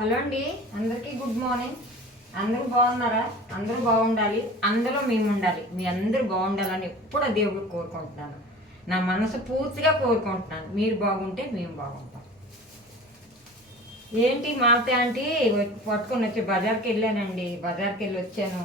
Hello అండి అందరికీ good morning. అందరూ బాగున్నారా? అందరూ బాగుండాలి. అందులో మేము ఉండాలి మీ అందరూ బాగుండాలని ఎప్పుడూ దేవుడు కోరుకుంటున్నాను. నా మనసు పూర్తిగా కోరుకుంటున్నాను. మీరు బాగుంటే మేము బాగుంటాం. ఏంటి మాత ఆంటీ? పట్టుకొని వచ్చి బజార్కి వెళ్ళానండి. బజార్కి వెళ్ళి వచ్చాను.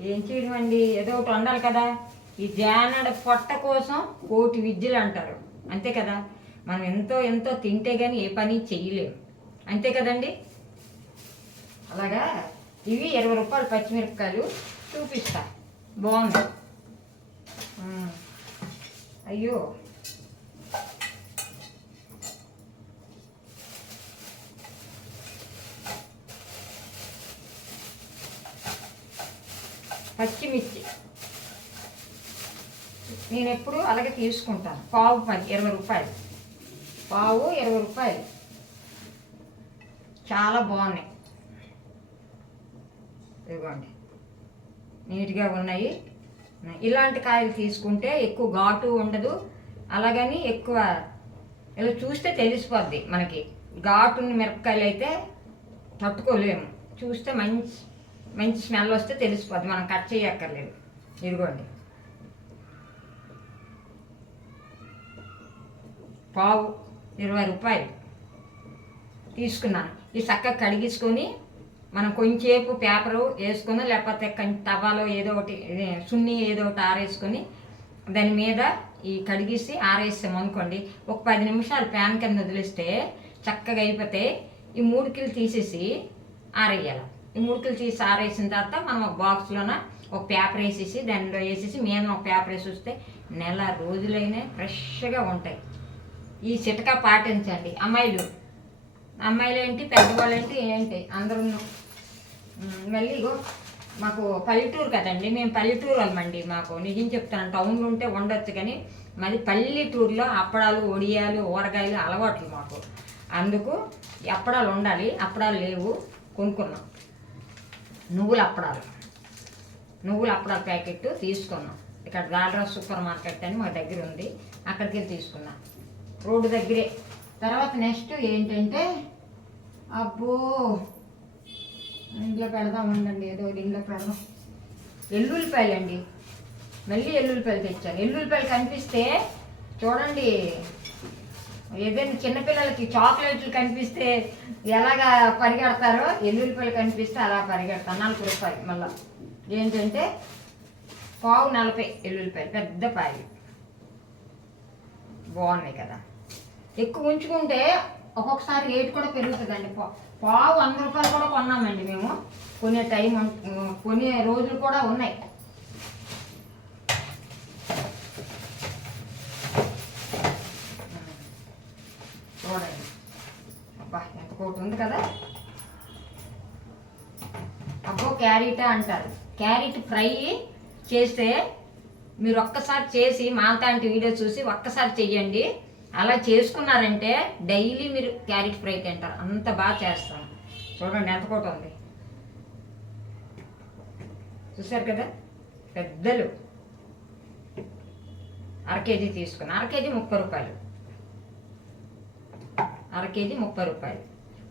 ఏం చేయడం అండి ఏదో ఒకటి ఉండాలి కదా. ఈ జానడ పొట్ట కోసం కోటి విద్యలు అంటారు. అంతే కదా? మనం ఎంతో ఎంతో తింటే కానీ ఏ పని చేయలేము అంతే కదండి? అలాగా? ఇవి ఇరవై రూపాయలు పచ్చిమిరపకాయలు చూపిస్తా. బాగుంది. అయ్యో. పచ్చిమిర్చి. నేను ఎప్పుడు అలాగే తీసుకుంటాను. పావు పది ఇరవై రూపాయలు. పావు ఇరవై రూపాయలు. చాలా బాగున్నాయి. ఇదిగోండి. నీట్గా ఉన్నాయి. ఇలాంటి కాయలు తీసుకుంటే ఎక్కువ ఘాటు ఉండదు. అలాగని ఎక్కువ ఇలా చూస్తే తెలిసిపోద్ది మనకి. ఘాటున్న మిరపకాయలు అయితే తట్టుకోలేము. చూస్తే మంచి మంచి స్మెల్ వస్తే తెలిసిపోద్ది. మనం కట్ చేయక్కర్లేదు. ఇదిగోండి. పావు ఇరవై రూపాయలు తీసుకున్నాను. ఈ చక్కగా కడిగించుకొని మనం కొంచెంసేపు పేపరు వేసుకొని లేకపోతే తవ్వాలో తవాలో ఏదో ఒకటి సున్ని ఏదో ఒకటి ఆరేసుకొని దాని మీద ఈ కడిగిసి ఆరేసాము అనుకోండి. ఒక పది నిమిషాలు ప్యాన్ కింద వదిలిస్తే చక్కగా అయిపోతే ఈ మూడుకిలు తీసేసి ఆరేయాలి. ఈ మూడుకిలు తీసి ఆరేసిన తర్వాత మనం ఒక బాక్స్లోన ఒక పేపర్ వేసేసి దానిలో వేసేసి మీద ఒక పేపర్ వేసి వస్తే నెల రోజులైనా ఫ్రెష్గా ఉంటాయి. ఈ చిటక పాటించండి. అమ్మాయిలు అమ్మాయిలు ఏంటి పెద్దవాళ్ళు ఏంటి? ఏంటి అందరూ మళ్ళీ ఇగో మాకు పల్లెటూరు కదండి మేము పల్లెటూరు వాళ్ళమండి మాకు. నిజం చెప్తాను టౌన్లో ఉంటే ఉండొచ్చు కానీ మాది పల్లెటూరులో అప్పడాలు ఒడియాలు ఊరగాయలు అలవాట్లు మాకు. అందుకు అప్పడాలు ఉండాలి అప్పడాలు లేవు కొనుక్కున్నాం. నువ్వుల అప్పడాలు. నువ్వుల అప్పడాల ప్యాకెట్ తీసుకున్నాం. ఇక్కడ దాడ్రా సూపర్ మార్కెట్ అని మా దగ్గర ఉంది అక్కడికి వెళ్ళి తీసుకున్నాం. రోడ్డు దగ్గరే. తర్వాత నెక్స్ట్ ఏంటంటే అబ్బో. ఇంట్లో పెడదాం ఉండండి ఏదో ఇంట్లో పెడదాం. ఎల్లుల్లిపాయలు అండి మళ్ళీ ఎల్లుల్లిపాయలు తెచ్చాను. ఎల్లుల్లిపాయలు కనిపిస్తే చూడండి ఏదైనా చిన్నపిల్లలకి చాక్లెట్లు కనిపిస్తే ఎలాగా పరిగెడతారో ఎల్లుల్లిపాయలు కనిపిస్తే అలా పరిగెడతాను. నలభై రూపాయలు మళ్ళీ. ఏంటంటే పావు నలభై ఎల్లుల్లిపాయలు పెద్ద పాయలు. బాగున్నాయి కదా. ఎక్కువ ఉంచుకుంటే ఒక్కొక్కసారి రేట్ కూడా పెరుగుతుందండి. పా- పావు వంద రూపాయలు కూడా కొన్నామండి మేము. కొనే టైం ఉం- కొనే రోజులు కూడా ఉన్నాయి. చూడండి. అబ్బా ఎంత కోటి ఉంది కదా. అబ్బో క్యారెట్ అంటారు. క్యారెట్ ఫ్రై చేస్తే మీరు ఒక్కసారి చేసి మాతాంటి వీడియో చూసి ఒక్కసారి చెయ్యండి. అలా చేసుకున్నారంటే డైలీ మీరు క్యారెట్ ఫ్రై తింటారు. అంత బాగా చేస్తాను చూడండి ఎంత కోట ఉంది. చూసారు కదా? పెద్దలు. అర కేజీ తీసుకుని అర కేజీ ముప్పై రూపాయలు. అర కేజీ ముప్పై రూపాయలు.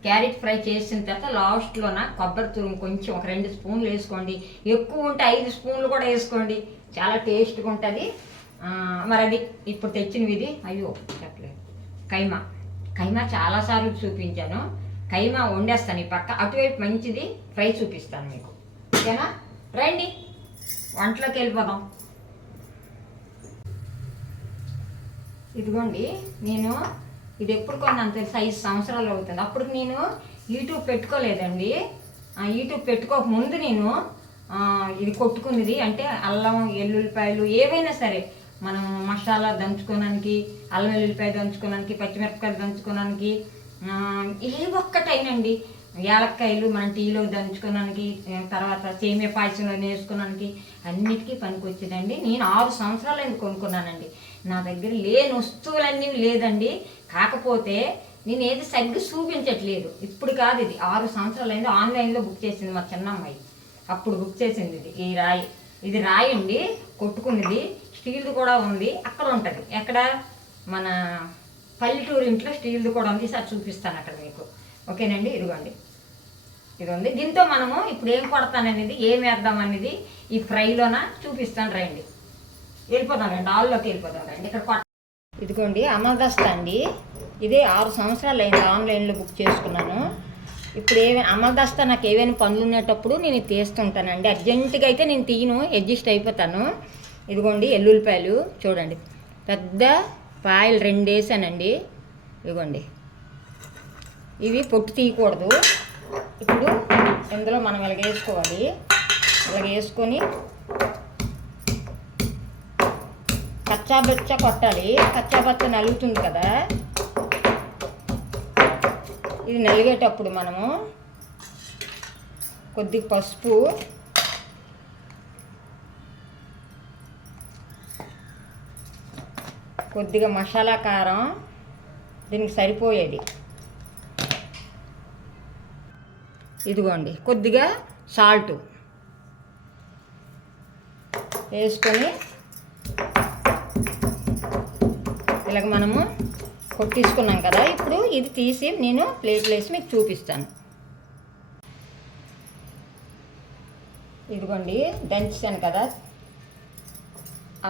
క్యారెట్ ఫ్రై చేసిన తర్వాత లాస్ట్లోన కొబ్బరి తురుము కొంచెం ఒక రెండు స్పూన్లు వేసుకోండి. ఎక్కువ ఉంటే ఐదు స్పూన్లు కూడా వేసుకోండి. చాలా టేస్ట్గా ఉంటుంది. మరి అది ఇప్పుడు తెచ్చినవి ఇది అయ్యో చెప్పలేదు కైమా. కైమా చాలాసార్లు చూపించాను. కైమా వండేస్తాను ఈ పక్క. అటువైపు మంచిది ఫ్రై చూపిస్తాను మీకు. ఓకేనా? రండి. వంటలోకి వెళ్ళిపోదాం. ఇదిగోండి నేను ఇది ఎప్పుడు కొన్నాను తెలుసా? ఐదు సంవత్సరాలు అవుతుంది. అప్పుడు నేను యూట్యూబ్ పెట్టుకోలేదండి. యూట్యూబ్ పెట్టుకోక ముందు నేను ఇది కొట్టుకున్నది. అంటే అల్లం ఎల్లుల్లిపాయలు ఏవైనా సరే మనం మసాలా దంచుకోవడానికి అల్లం వెల్లుల్లిపాయ దంచుకోవడానికి పచ్చిమిరపకాయలు దంచుకోవడానికి ఏ ఒక్కటైనండి. యాలక్కాయలు మనం టీలో దంచుకోవడానికి తర్వాత సేమియా పాయసంలో వేసుకోవడానికి అన్నిటికీ పనికొచ్చేదండి. నేను ఆరు సంవత్సరాలు కొనుక్కున్నానండి. నా దగ్గర లేని వస్తువులన్నీ లేదండి. కాకపోతే నేను ఏది సరిగ్గా చూపించట్లేదు. ఇప్పుడు కాదు ఇది. ఆరు సంవత్సరాలు అయింది. ఆన్లైన్లో బుక్ చేసింది మా చిన్న అమ్మాయి అప్పుడు బుక్ చేసింది ఇది. ఈ రాయి. ఇది రాయి అండి. కొట్టుకున్నది. స్టీల్ది కూడా ఉంది. అక్కడ ఉంటుంది. ఎక్కడ? మన పల్లెటూరు ఇంట్లో స్టీల్ది కూడా ఉంది. ఈసారి చూపిస్తాను అక్కడ మీకు. ఓకేనండి? ఇదిగోండి. ఇది ఉంది దీంతో మనము ఇప్పుడు ఏం కొడతాననేది ఏం వేద్దాం అనేది ఈ ఫ్రైలోన చూపిస్తాను రండి. వెళ్ళిపోతాం రండి. ఆల్లోకి వెళ్ళిపోతాం రండి. ఇక్కడ కొట్ట ఇదిగోండి. అమర్దస్త అండి. ఇదే ఆరు సంవత్సరాలు అయింది. ఆన్లైన్లో బుక్ చేసుకున్నాను. ఇప్పుడు ఏమైనా అమర్దస్త నాకు ఏవైనా పనులు ఉండేటప్పుడు నేను తీస్తుంటానండి. అర్జెంటుగా అయితే నేను తీయను. అడ్జస్ట్ అయిపోతాను. ఇదిగోండి ఎల్లుల్లిపాయలు చూడండి. పెద్ద పాయలు రెండు వేసానండి. ఇదిగోండి. ఇవి పొట్టు తీయకూడదు. ఇప్పుడు ఇందులో మనం ఇలాగ వేసుకోవాలి. ఇలాగ వేసుకొని కచ్చాబచ్చ కొట్టాలి. కచ్చాబచ్చ నలుగుతుంది కదా. ఇది నలిగేటప్పుడు మనము కొద్దిగా పసుపు కొద్దిగా మసాలా కారం దీనికి సరిపోయేది. ఇదిగోండి కొద్దిగా సాల్ట్ వేసుకొని ఇలాగ మనము కొట్టించుకున్నాం కదా ఇప్పుడు ఇది తీసి నేను ప్లేట్లో వేసి మీకు చూపిస్తాను. ఇదిగోండి దంచాను కదా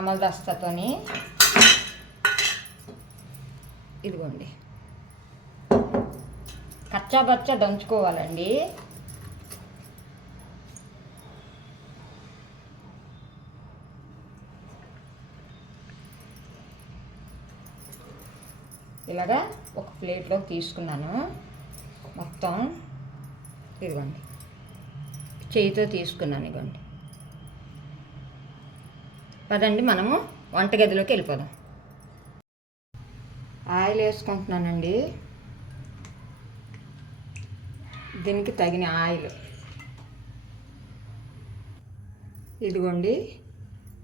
అమల్దస్తతోని ఇదిగోండి. కచ్చాబచ్చా దంచుకోవాలండి. ఇలాగా ఒక ప్లేట్లోకి తీసుకున్నాను. మొత్తం ఇదిగోండి. చేయితో తీసుకున్నాను ఇదిగోండి. పదండి మనము వంటగదిలోకి వెళ్ళిపోదాం. ఆయిల్ వేసుకుంటున్నానండి. దీనికి తగిన ఆయిల్. ఇదిగోండి.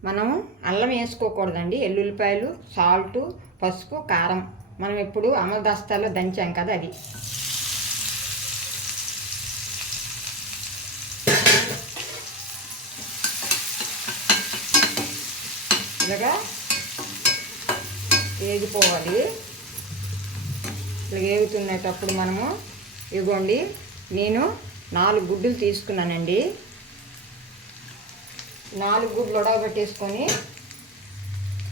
మనం అల్లం వేసుకోకూడదండి. ఎల్లుల్లిపాయలు సాల్ట్ పసుపు కారం. మనం ఎప్పుడు అమల దస్తాలో దంచాం కదా అది. ఇలాగా వేగిపోవాలి. ఇట్లా వేగుతున్నటప్పుడు మనము ఇదిగోండి నేను నాలుగు గుడ్డులు తీసుకున్నానండి. నాలుగు గుడ్లు ఉడకబెట్టేసుకొని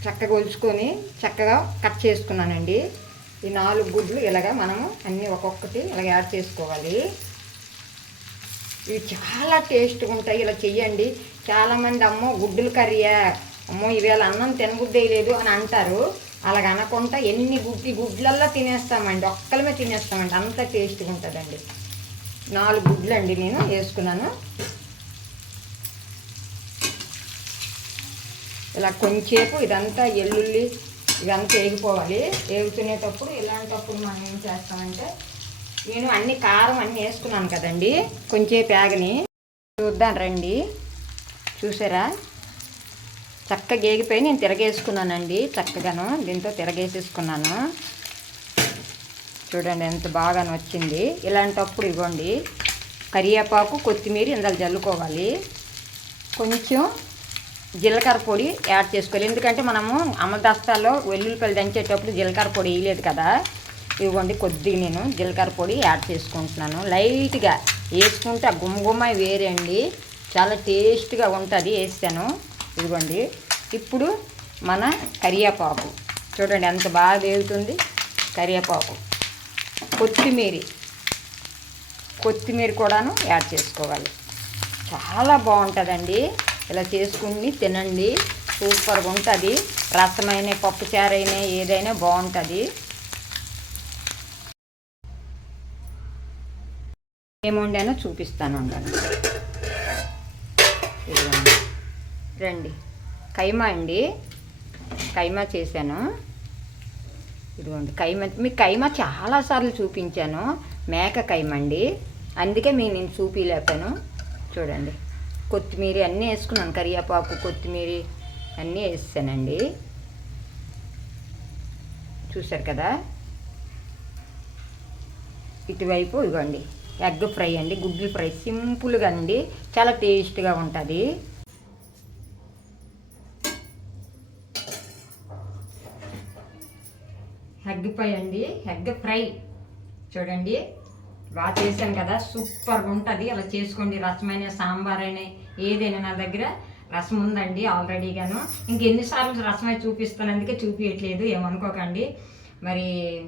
చక్కగా ఒలుచుకొని చక్కగా కట్ చేసుకున్నానండి. ఈ నాలుగు గుడ్లు ఇలాగా మనము అన్నీ ఒక్కొక్కటి ఇలాగ యాడ్ చేసుకోవాలి. ఇవి చాలా టేస్ట్గా ఉంటాయి. ఇలా చెయ్యండి. చాలామంది అమ్మో గుడ్డులు కర్రీయా? అమ్మో ఇవాళ అన్నం తినబుద్దేయలేదు అని అంటారు. అలాగ అనకుండా ఎన్ని గుడ్డి గుడ్లల్లో తినేస్తామండి ఒక్కలమే తినేస్తామండి. అంత టేస్ట్గా ఉంటుందండి. నాలుగు గుడ్లు అండి నేను వేసుకున్నాను. ఇలా కొంచెంసేపు ఇదంతా ఎల్లుల్లి ఇదంతా వేగిపోవాలి. వేగుతునేటప్పుడు ఇలాంటప్పుడు మనం ఏం చేస్తామంటే నేను అన్ని కారం అన్నీ వేసుకున్నాను కదండి కొంచెంసేపు ఆగని చూద్దాం రండి. చూసారా? చక్కగా గేగిపోయి నేను తిరగేసుకున్నానండి చక్కగాను. దీంతో తిరగేసేసుకున్నాను. చూడండి ఎంత బాగా వచ్చింది ఇలాంటప్పుడు ఇవ్వండి. కరివేపాకు కొత్తిమీర ఇందులో జల్లుకోవాలి. కొంచెం జీలకర్ర పొడి యాడ్ చేసుకోవాలి. ఎందుకంటే మనము అమదస్తాలో వెల్లుల్లిపల్లి దంచేటప్పుడు జీలకర్ర పొడి వేయలేదు కదా. ఇవ్వండి కొద్దిగా నేను జీలకర్ర పొడి యాడ్ చేసుకుంటున్నాను. లైట్గా వేసుకుంటే ఆ గుమ్మగుమ్మ వేరే అండి. చాలా టేస్ట్గా ఉంటుంది వేసాను ఇదిగోండి. ఇప్పుడు మన కరివేపాకు చూడండి ఎంత బాగా వేగుతుంది. కరివేపాకు కొత్తిమీర. కొత్తిమీర కూడాను యాడ్ చేసుకోవాలి. చాలా బాగుంటుందండి. ఇలా చేసుకుని తినండి. సూపర్గా ఉంటుంది. రసమైన పప్పుచారైనా ఏదైనా బాగుంటుంది. ఏముండానో చూపిస్తాను ఉండండి రండి. కైమా అండి. కైమా చేశాను. ఇదిగోండి కైమా మీకు కైమా చాలాసార్లు చూపించాను. మేక కైమా అండి. అందుకే మీ నేను చూపించలేపాను చూడండి. కొత్తిమీర అన్నీ వేసుకున్నాను. కరివేపాకు కొత్తిమీర అన్నీ వేసానండి. చూశారు కదా? ఇటువైపు ఇవ్వండి ఎగ్ ఫ్రై అండి. గుడ్లు ఫ్రై సింపుల్గా అండి. చాలా టేస్ట్గా ఉంటుంది. ఎగ్ ఫ్రై అండి ఎగ్ ఫ్రై. చూడండి. బాగా చేశాను కదా. సూపర్గా ఉంటుంది. అలా చేసుకోండి. రసమైన సాంబార్ అయినా ఏదైనా నా దగ్గర రసం ఉందండి ఆల్రెడీగాను. ఇంకెన్నిసార్లు రసమై చూపిస్తాను అందుకే చూపించట్లేదు ఏమనుకోకండి. మరి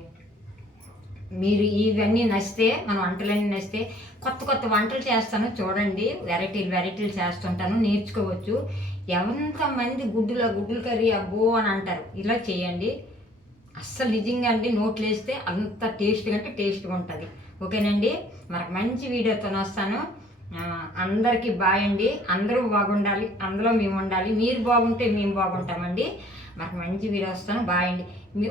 మీరు ఇవన్నీ నచ్చితే మన వంటలన్నీ నచ్చితే కొత్త కొత్త వంటలు చేస్తాను. చూడండి. వెరైటీలు వెరైటీలు చేస్తుంటాను. నేర్చుకోవచ్చు. ఎంతమంది గుడ్డులో గుడ్డుల కర్రీ అబ్బో అని అంటారు. ఇలా చేయండి. అస్సలు నిజంగా అండి నోట్లు వేస్తే అంత టేస్ట్గా అంటే టేస్ట్గా ఉంటుంది ఓకేనండి? మనకు మంచి వీడియోతో వస్తాను. అందరికీ బాయ్ అండి. అందరూ బాగుండాలి. అందులో మేము ఉండాలి. మీరు బాగుంటే మేము బాగుంటామండి. మనకు మంచి వీడియో వస్తాను. బాయ్ అండి. మీ